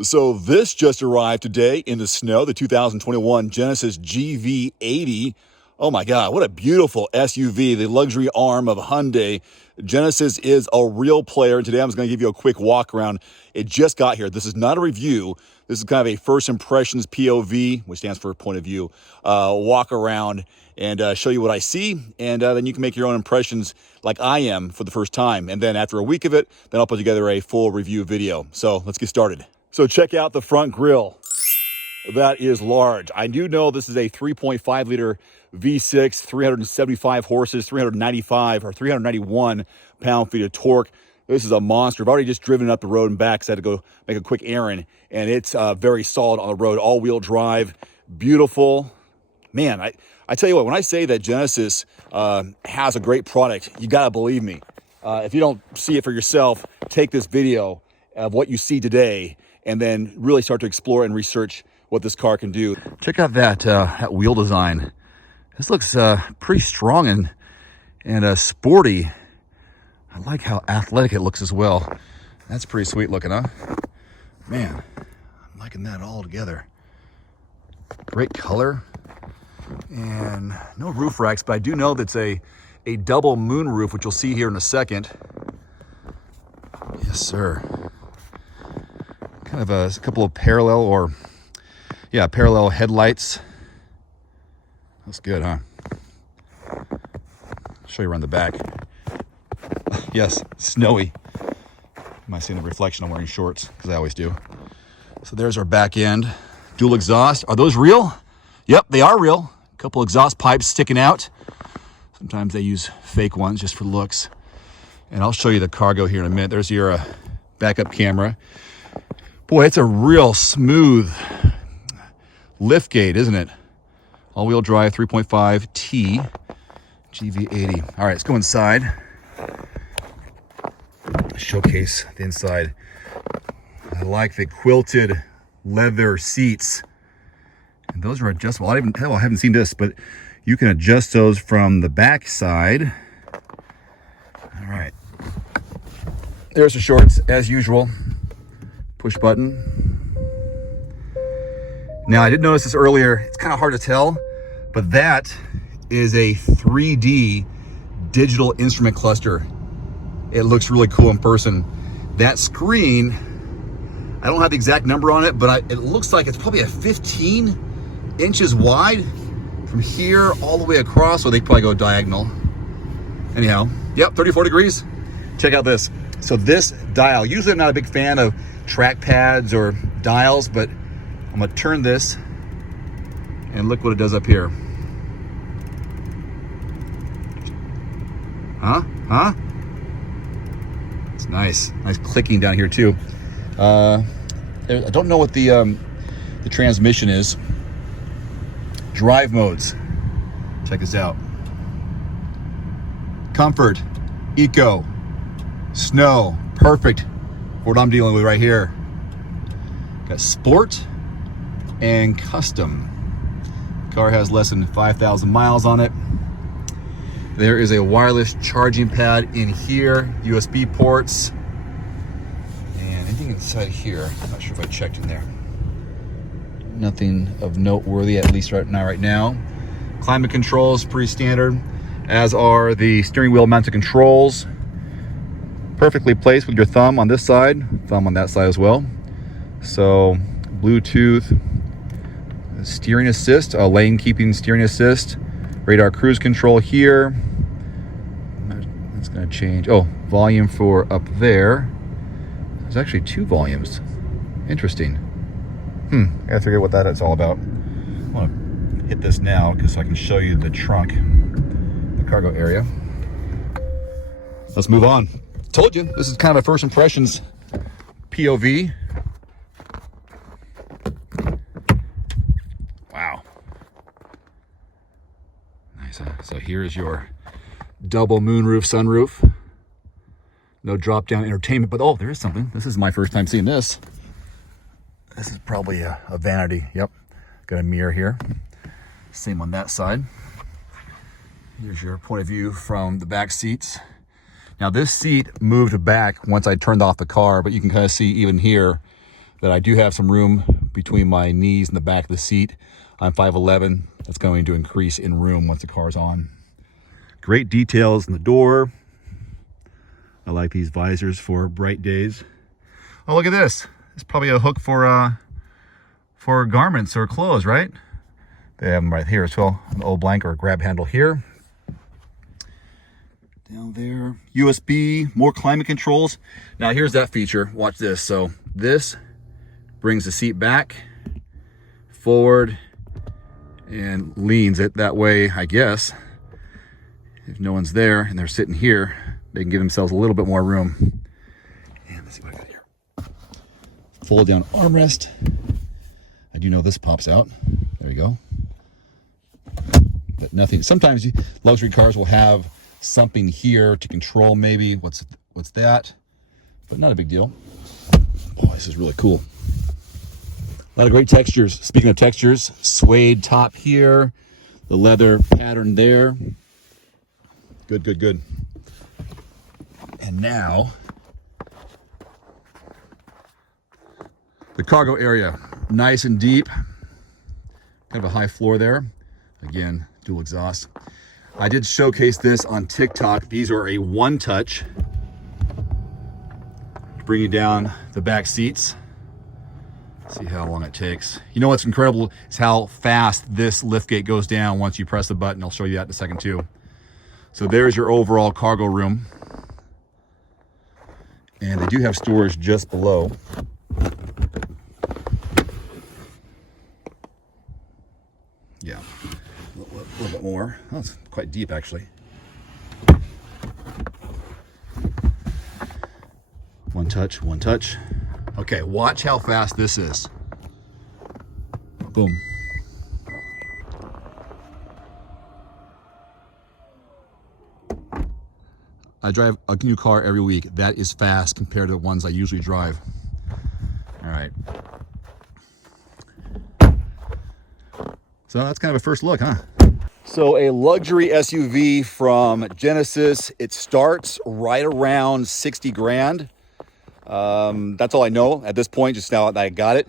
So this just arrived today in the snow, the 2021 Genesis GV80. Oh my God, what a beautiful SUV, the luxury arm of Hyundai. Genesis is a real player, and today I'm just going to give you a quick walk around. It just got here. This is not a review. This is kind of a first impressions POV, which stands for point of view, walk around and show you what I see, and then you can make your own impressions like I am for the first time. And then after a week of it, then I'll put together a full review video. So let's get started. So check out the front grille. That is large. I do know this is a 3.5 liter V6, 375 horses, 395 or 391 pound-feet of torque. This is a monster. I've already just driven it up the road and back, so I had to go make a quick errand, and it's very solid on the road. All-wheel drive, beautiful. Man, I tell you what, when I say that Genesis has a great product, you gotta believe me. If you don't see it for yourself, take this video of what you see today and then really start to explore and research what this car can do. Check out that wheel design. This looks pretty strong and sporty. I like how athletic it looks as well. That's pretty sweet looking, huh? Man, I'm liking that all together. Great color. And no roof racks, but I do know that's a double moon roof, which you'll see here in a second. Yes, sir. Kind of a couple of parallel headlights. That's good, huh? I'll show you around the back. Yes, snowy. You might see in the reflection I'm wearing shorts, because I always do. So there's our back end. Dual exhaust. Are those real? Yep, they are real. A couple exhaust pipes sticking out. Sometimes they use fake ones just for looks. And I'll show you the cargo here in a minute. There's your backup camera. Boy, it's a real smooth lift gate, isn't it? All-wheel drive 3.5 T GV80. All right, let's go inside. Showcase the inside. I like the quilted leather seats. And those are adjustable. I haven't seen this, but you can adjust those from the back side. All right. There's the shorts, as usual. Push button. Now, I did notice this earlier. It's kind of hard to tell, but that is a 3D digital instrument cluster. It looks really cool in person. That screen, I don't have the exact number on it, but it looks like it's probably a 15 inches wide from here all the way across, so they probably go diagonal. Anyhow, yep, 34 degrees. Check out this. So this dial, usually I'm not a big fan of track pads or dials, but I'm gonna turn this and look what it does up here. Huh? It's nice clicking down here too. I don't know what the transmission is. Drive modes. Check this out. Comfort, eco, snow, perfect for what I'm dealing with right here. Got sport and custom. Car has less than 5,000 miles on it. There is a wireless charging pad in here, USB ports, and anything inside here. I'm not sure if I checked in there. Nothing of noteworthy, at least right now. Climate controls, pretty standard, as are the steering wheel mounted controls. Perfectly placed with your thumb on this side, thumb on that side as well. So, Bluetooth, steering assist, lane keeping steering assist, radar cruise control here. That's going to change. Oh, volume for up there. There's actually 2 volumes. Interesting. I gotta figure out what that is all about. I want to hit this now because I can show you the trunk, the cargo area. Let's move on. Told you, this is kind of a first impressions POV. Wow. Nice. So here's your double moonroof sunroof. No drop-down entertainment, but oh, there is something. This is my first time seeing this. This is probably a vanity. Yep. Got a mirror here. Same on that side. Here's your point of view from the back seats. Now this seat moved back once I turned off the car, but you can kind of see even here that I do have some room between my knees and the back of the seat. I'm 5'11". That's going to increase in room once the car's on. Great details in the door. I like these visors for bright days. Oh, look at this. It's probably a hook for garments or clothes, right? They have them right here as well. An old blank or a grab handle here. Down there. USB, more climate controls. Now here's that feature. Watch this. So this brings the seat back, forward, and leans it that way, I guess. If no one's there and they're sitting here, they can give themselves a little bit more room. And let's see what I got here. Fold down armrest. I do know this pops out. There you go. But nothing. Sometimes luxury cars will have something here to control maybe. What's that? But not a big deal. Boy, this is really cool. A lot of great textures. Speaking of textures, suede top here, the leather pattern there. Good, good, good. And now, the cargo area, nice and deep. Kind of a high floor there. Again, dual exhaust. I did showcase this on TikTok. These are a one-touch, bringing down the back seats. See how long it takes. You know what's incredible is how fast this liftgate goes down once you press the button. I'll show you that in a second too. So there's your overall cargo room. And they do have storage just below. Yeah, a little bit more. Oh, it's quite deep actually. One touch, one touch. Okay, watch how fast this is. Boom. I drive a new car every week. That is fast compared to the ones I usually drive. All right. So that's kind of a first look, huh? So a luxury SUV from Genesis. It starts right around 60 grand. That's all I know at this point, just now that I got it.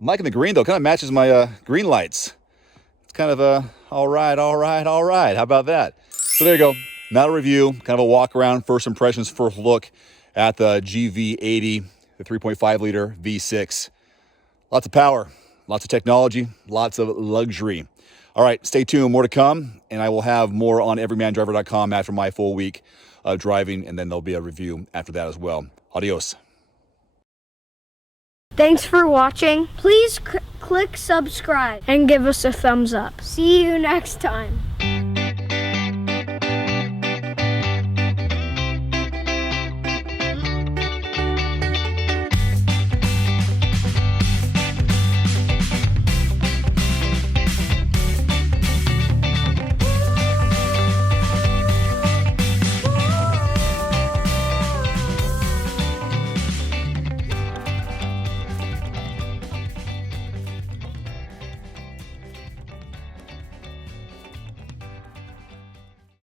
I'm liking the green though, kind of matches my green lights. It's kind of a, all right. How about that? So there you go. Not a review, kind of a walk around, first impressions, first look at the GV80, the 3.5 liter V6. Lots of power, lots of technology, lots of luxury. All right, stay tuned, more to come, and I will have more on everymandriver.com after my full week of driving, and then there'll be a review after that as well. Adios. Thanks for watching. Please click subscribe and give us a thumbs up. See you next time.